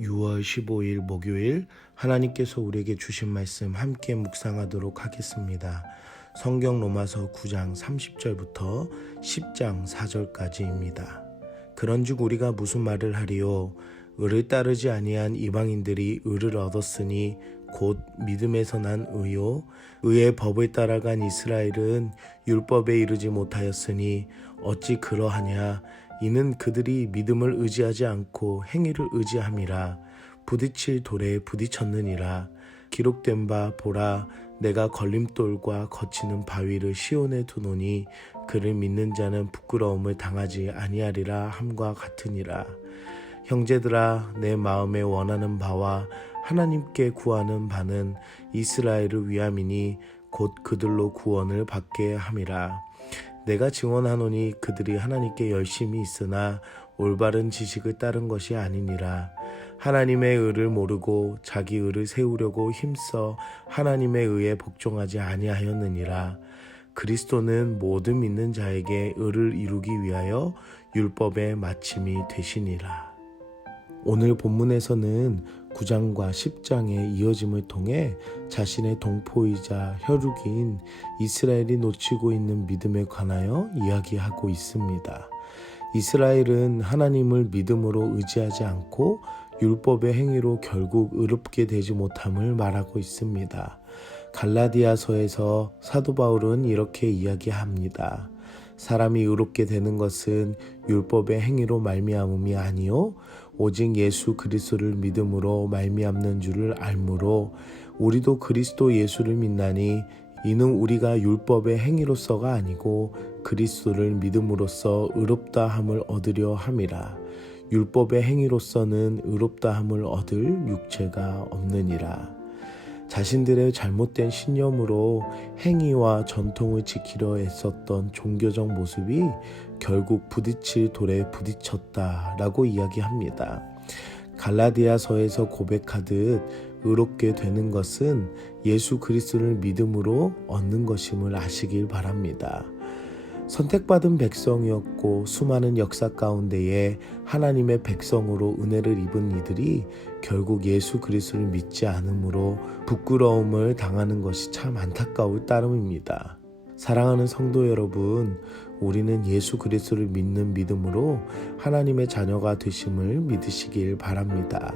6월 15일 목요일 하나님께서 우리에게 주신 말씀 함께 묵상하도록 하겠습니다. 성경 로마서 9장 30절부터 10장 4절까지입니다. 그런즉 우리가 무슨 말을 하리요? 의를 따르지 아니한 이방인들이 의를 얻었으니 곧 믿음에서 난 의요. 의의 법을 따라간 이스라엘은 율법에 이르지 못하였으니 어찌 그러하냐? 이는 그들이 믿음을 의지하지 않고 행위를 의지함이라. 부딪힐 돌에 부딪혔느니라. 기록된 바 보라, 내가 걸림돌과 거치는 바위를 시온에 두노니 그를 믿는 자는 부끄러움을 당하지 아니하리라 함과 같으니라. 형제들아, 내 마음에 원하는 바와 하나님께 구하는 바는 이스라엘을 위함이니 곧 그들로 구원을 받게 함이라. 내가 증언하노니 그들이 하나님께 열심히 있으나 올바른 지식을 따른 것이 아니니라. 하나님의 의를 모르고 자기 의를 세우려고 힘써 하나님의 의에 복종하지 아니하였느니라. 그리스도는 모든 믿는 자에게 의를 이루기 위하여 율법의 마침이 되시니라. 오늘 본문에서는 9장과 10장의 이어짐을 통해 자신의 동포이자 혈육인 이스라엘이 놓치고 있는 믿음에 관하여 이야기하고 있습니다. 이스라엘은 하나님을 믿음으로 의지하지 않고 율법의 행위로 결국 의롭게 되지 못함을 말하고 있습니다. 갈라디아서에서 사도 바울은 이렇게 이야기합니다. 사람이 의롭게 되는 것은 율법의 행위로 말미암음이 아니요 오직 예수 그리스도를 믿음으로 말미암는 줄을 알므로 우리도 그리스도 예수를 믿나니 이는 우리가 율법의 행위로서가 아니고 그리스도를 믿음으로써 의롭다 함을 얻으려 함이라. 율법의 행위로서는 의롭다 함을 얻을 육체가 없느니라. 자신들의 잘못된 신념으로 행위와 전통을 지키려 애썼던 종교적 모습이 결국 부딪힐 돌에 부딪혔다라고 이야기합니다. 갈라디아서에서 고백하듯 의롭게 되는 것은 예수 그리스도를 믿음으로 얻는 것임을 아시길 바랍니다. 선택받은 백성이었고 수많은 역사 가운데에 하나님의 백성으로 은혜를 입은 이들이 결국 예수 그리스도를 믿지 않으므로 부끄러움을 당하는 것이 참 안타까울 따름입니다. 사랑하는 성도 여러분, 우리는 예수 그리스도를 믿는 믿음으로 하나님의 자녀가 되심을 믿으시길 바랍니다.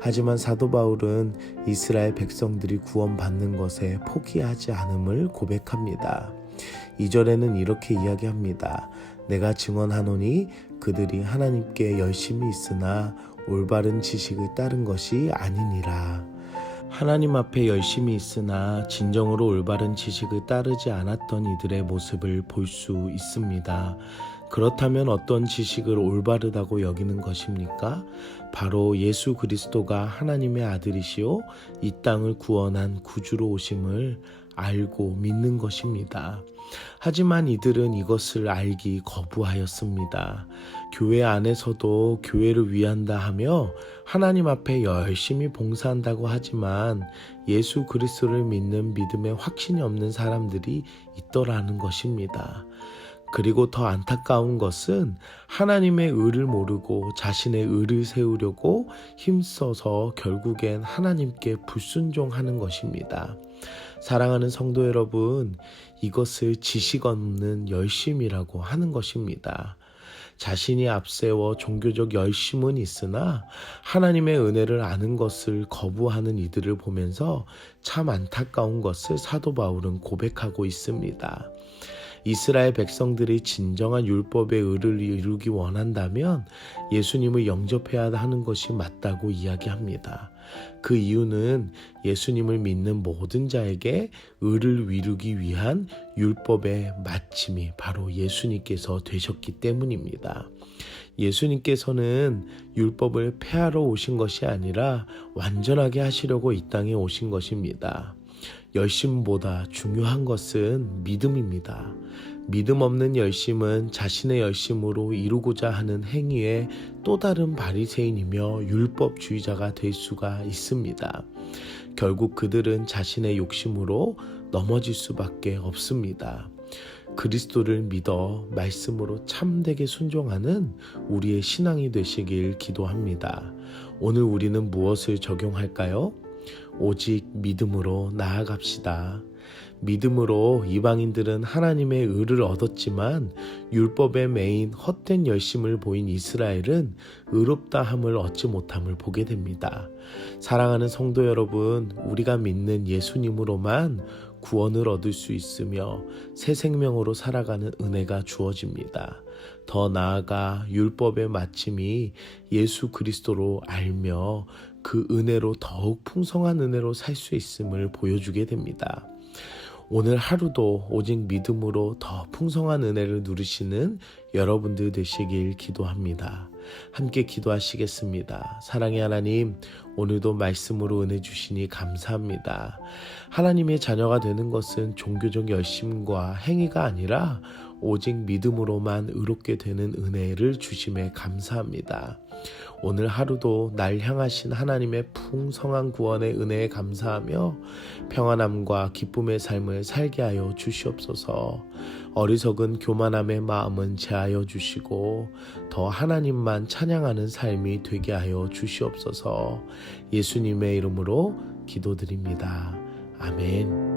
하지만 사도 바울은 이스라엘 백성들이 구원받는 것에 포기하지 않음을 고백합니다. 2절에는 이렇게 이야기합니다. 내가 증언하노니 그들이 하나님께 열심히 있으나 올바른 지식을 따른 것이 아니니라. 하나님 앞에 열심히 있으나 진정으로 올바른 지식을 따르지 않았던 이들의 모습을 볼 수 있습니다. 그렇다면 어떤 지식을 올바르다고 여기는 것입니까? 바로 예수 그리스도가 하나님의 아들이시오 이 땅을 구원한 구주로 오심을 알고 믿는 것입니다. 하지만 이들은 이것을 알기 거부하였습니다. 교회 안에서도 교회를 위한다 하며 하나님 앞에 열심히 봉사한다고 하지만 예수 그리스도를 믿는 믿음에 확신이 없는 사람들이 있더라는 것입니다. 그리고 더 안타까운 것은 하나님의 의를 모르고 자신의 의를 세우려고 힘써서 결국엔 하나님께 불순종하는 것입니다. 사랑하는 성도 여러분, 이것을 지식 없는 열심이라고 하는 것입니다. 자신이 앞세워 종교적 열심은 있으나 하나님의 은혜를 아는 것을 거부하는 이들을 보면서 참 안타까운 것을 사도 바울은 고백하고 있습니다. 이스라엘 백성들이 진정한 율법의 의를 이루기 원한다면 예수님을 영접해야 하는 것이 맞다고 이야기합니다. 그 이유는 예수님을 믿는 모든 자에게 의를 이루기 위한 율법의 마침이 바로 예수님께서 되셨기 때문입니다. 예수님께서는 율법을 폐하러 오신 것이 아니라 완전하게 하시려고 이 땅에 오신 것입니다. 열심보다 중요한 것은 믿음입니다. 믿음 없는 열심은 자신의 열심으로 이루고자 하는 행위의 또 다른 바리새인이며 율법주의자가 될 수가 있습니다. 결국 그들은 자신의 욕심으로 넘어질 수밖에 없습니다. 그리스도를 믿어 말씀으로 참되게 순종하는 우리의 신앙이 되시길 기도합니다. 오늘 우리는 무엇을 적용할까요? 오직 믿음으로 나아갑시다. 믿음으로 이방인들은 하나님의 의를 얻었지만 율법에 매인 헛된 열심을 보인 이스라엘은 의롭다함을 얻지 못함을 보게 됩니다. 사랑하는 성도 여러분, 우리가 믿는 예수님으로만 구원을 얻을 수 있으며 새 생명으로 살아가는 은혜가 주어집니다. 더 나아가 율법의 마침이 예수 그리스도로 알며 그 은혜로 더욱 풍성한 은혜로 살 수 있음을 보여주게 됩니다. 오늘 하루도 오직 믿음으로 더 풍성한 은혜를 누리시는 여러분들 되시길 기도합니다. 함께 기도하시겠습니다. 사랑의 하나님, 오늘도 말씀으로 은혜 주시니 감사합니다. 하나님의 자녀가 되는 것은 종교적 열심과 행위가 아니라 오직 믿음으로만 의롭게 되는 은혜를 주심에 감사합니다. 오늘 하루도 날 향하신 하나님의 풍성한 구원의 은혜에 감사하며 평안함과 기쁨의 삶을 살게 하여 주시옵소서. 어리석은 교만함의 마음은 제하여 주시고 더 하나님만 찬양하는 삶이 되게 하여 주시옵소서. 예수님의 이름으로 기도드립니다. 아멘.